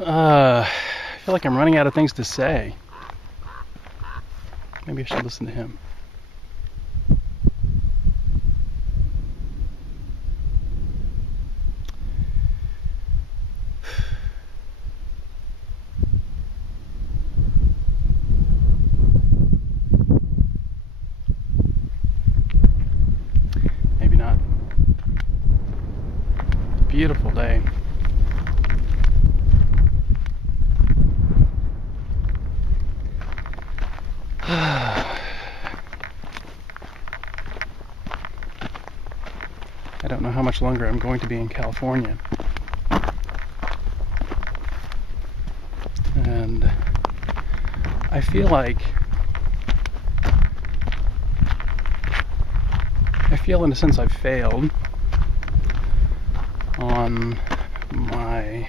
I feel like I'm running out of things to say. Maybe I should listen to him. Maybe not. Beautiful day. I don't know how much longer I'm going to be in California. And I feel in a sense I've failed on my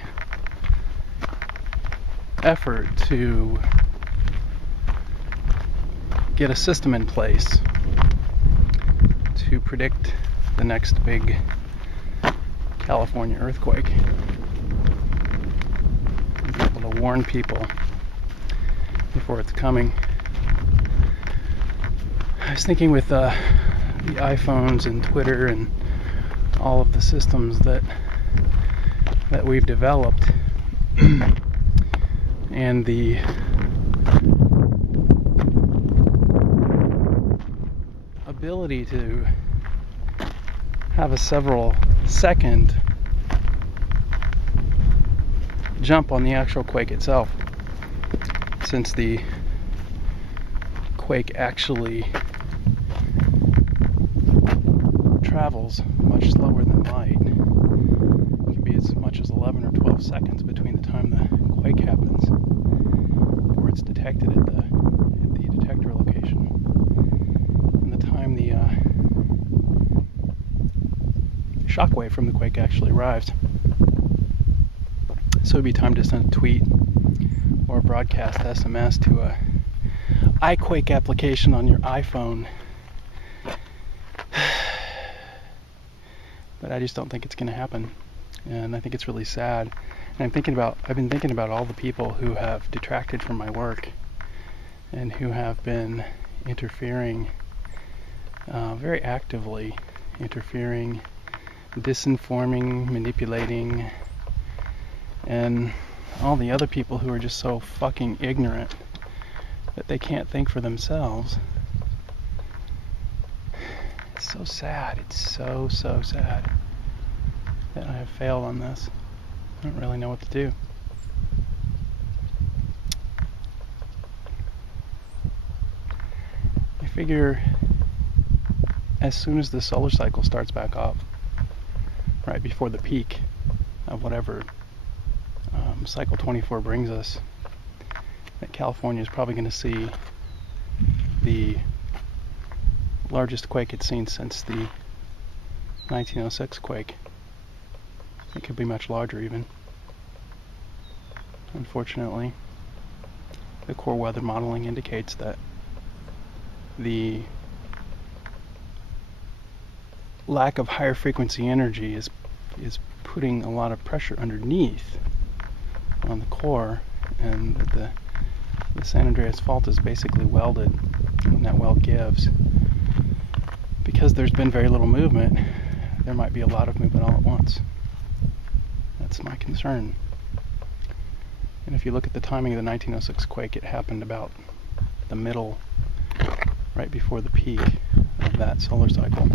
effort to get a system in place to predict the next big California earthquake and be able to warn people before it's coming. I was thinking with the iPhones and Twitter and all of the systems that we've developed and the ability to have a several second jump on the actual quake itself, since the quake actually travels much slower than light. It can be as much as 11 or 12 seconds between the time the quake happens or it's detected at the detector location and the time the shockwave from the quake actually arrives. So it'd be time to send a tweet or broadcast SMS to a iQuake application on your iPhone. But I just don't think it's going to happen, and I think it's really sad. And I've been thinking about all the people who have detracted from my work and who have been interfering, very actively interfering, disinforming, manipulating, and all the other people who are just so fucking ignorant that they can't think for themselves. It's so sad. It's so sad that I have failed on this. I don't really know what to do. I figure as soon as the solar cycle starts back up, right before the peak of whatever cycle 24 brings us, that California is probably going to see the largest quake it's seen since the 1906 quake. It could be much larger even. Unfortunately, the core weather modeling indicates that the lack of higher frequency energy is putting a lot of pressure underneath on the core, and the San Andreas fault is basically welded, and that weld gives. Because there's been very little movement, there might be a lot of movement all at once. That's my concern. And if you look at the timing of the 1906 quake, it happened about the middle, right before the peak of that solar cycle.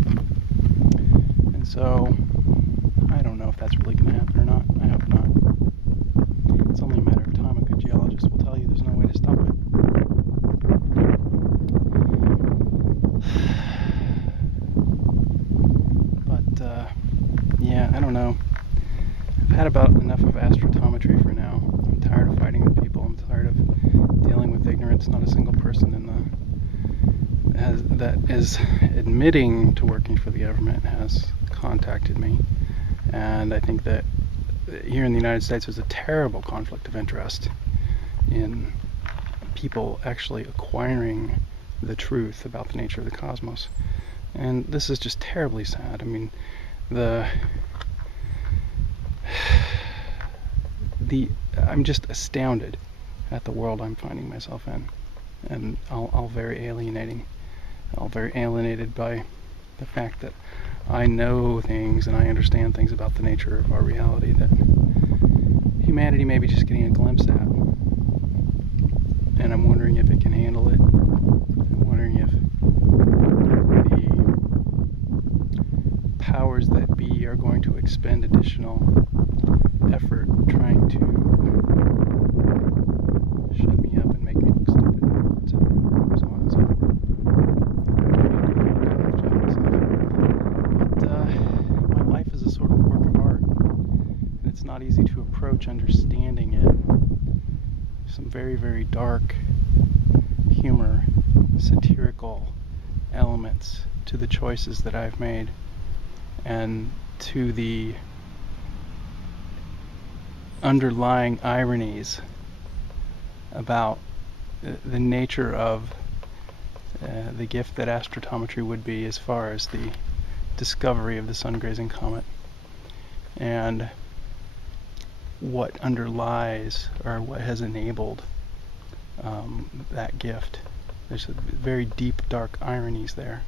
And so, I don't know if that's really going to happen or not. I hope not. It's only a matter of time. A good geologist will tell you there's no way to stop it. But, yeah, I don't know. I've had about enough of astrophotometry for now. I'm tired of fighting with people. I'm tired of dealing with ignorance. Not a single person that is admitting to working for the government has contacted me. And I think that here in the United States there's a terrible conflict of interest in people actually acquiring the truth about the nature of the cosmos. And this is just terribly sad. I mean, the I'm just astounded at the world I'm finding myself in, and all very alienated by the fact that I know things and I understand things about the nature of our reality that humanity may be just getting a glimpse at. And I'm wondering if it can handle it. I'm wondering if the powers that be are going to expend additional effort trying to shut me up and make me look stupid, so on and so forth. But my life is a sort of work of art, and it's not easy to approach understanding it. Some very, very dark humor, satirical elements to the choices that I've made, and to the underlying ironies about the nature of the gift that astrotometry would be as far as the discovery of the sun-grazing comet, and what underlies or what has enabled that gift. There's a very deep, dark ironies there,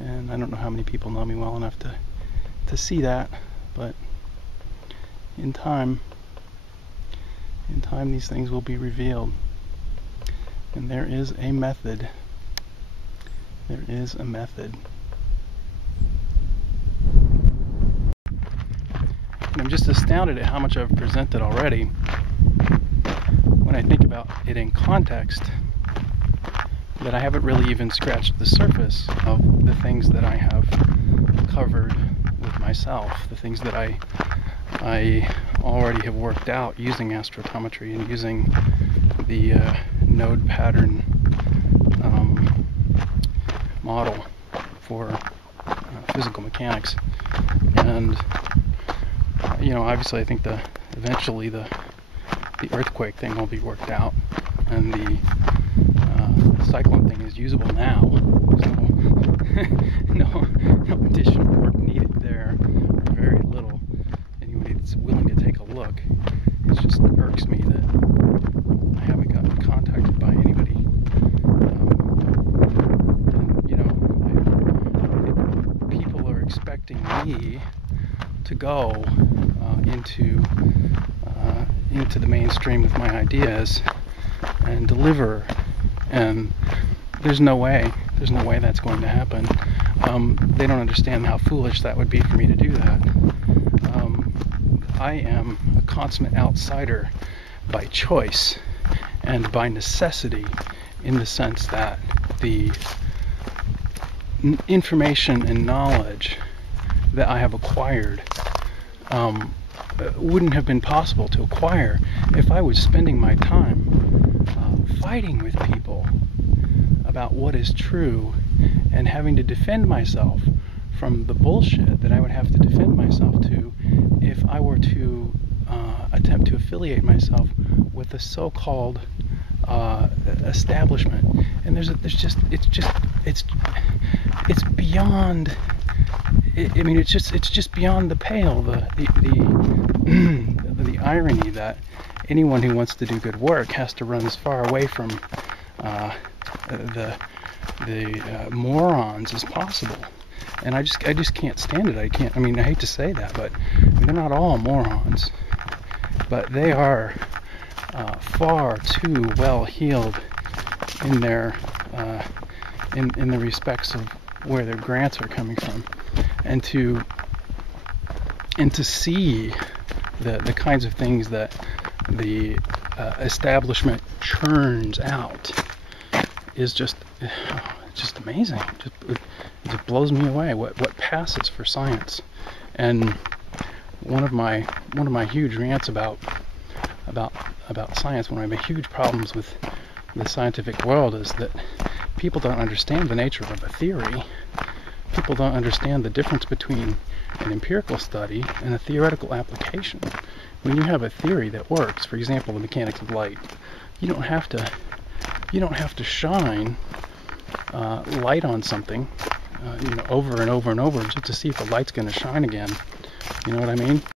and I don't know how many people know me well enough to see that, but in time these things will be revealed. And there is a method. There is a method. And I'm just astounded at how much I've presented already. When I think about it in context, that I haven't really even scratched the surface of the things that I have covered with myself, the things that I already have worked out using astrotometry and using the node pattern model for physical mechanics. And obviously I think eventually the earthquake thing will be worked out, and the cyclone thing is usable now. No additional work needed there, or very little. Anybody that's willing to take a look. It just irks me that I haven't gotten contacted by anybody. People are expecting me to go into the mainstream with my ideas and deliver, and there's no way that's going to happen. They don't understand how foolish that would be for me to do that. I am a consummate outsider by choice and by necessity, in the sense that the information and knowledge that I have acquired wouldn't have been possible to acquire if I was spending my time fighting with people about what is true and having to defend myself from the bullshit that I would have to defend myself to if I were to attempt to affiliate myself with the so-called establishment. And it's beyond. It's just beyond the pale. The irony that anyone who wants to do good work has to run as far away from the morons as possible. And I just can't stand it. I hate to say that, but they're not all morons, but they are far too well heeled in their in the respects of where their grants are coming from, and to see the kinds of things that the establishment churns out is just amazing. It just blows me away what passes for science. And one of my huge rants about science, one of my huge problems with the scientific world, is that people don't understand the nature of a theory. People don't understand the difference between an empirical study and a theoretical application. When you have a theory that works, for example, the mechanics of light, you don't have to shine light on something over and over and over just to see if the light's going to shine again. You know what I mean?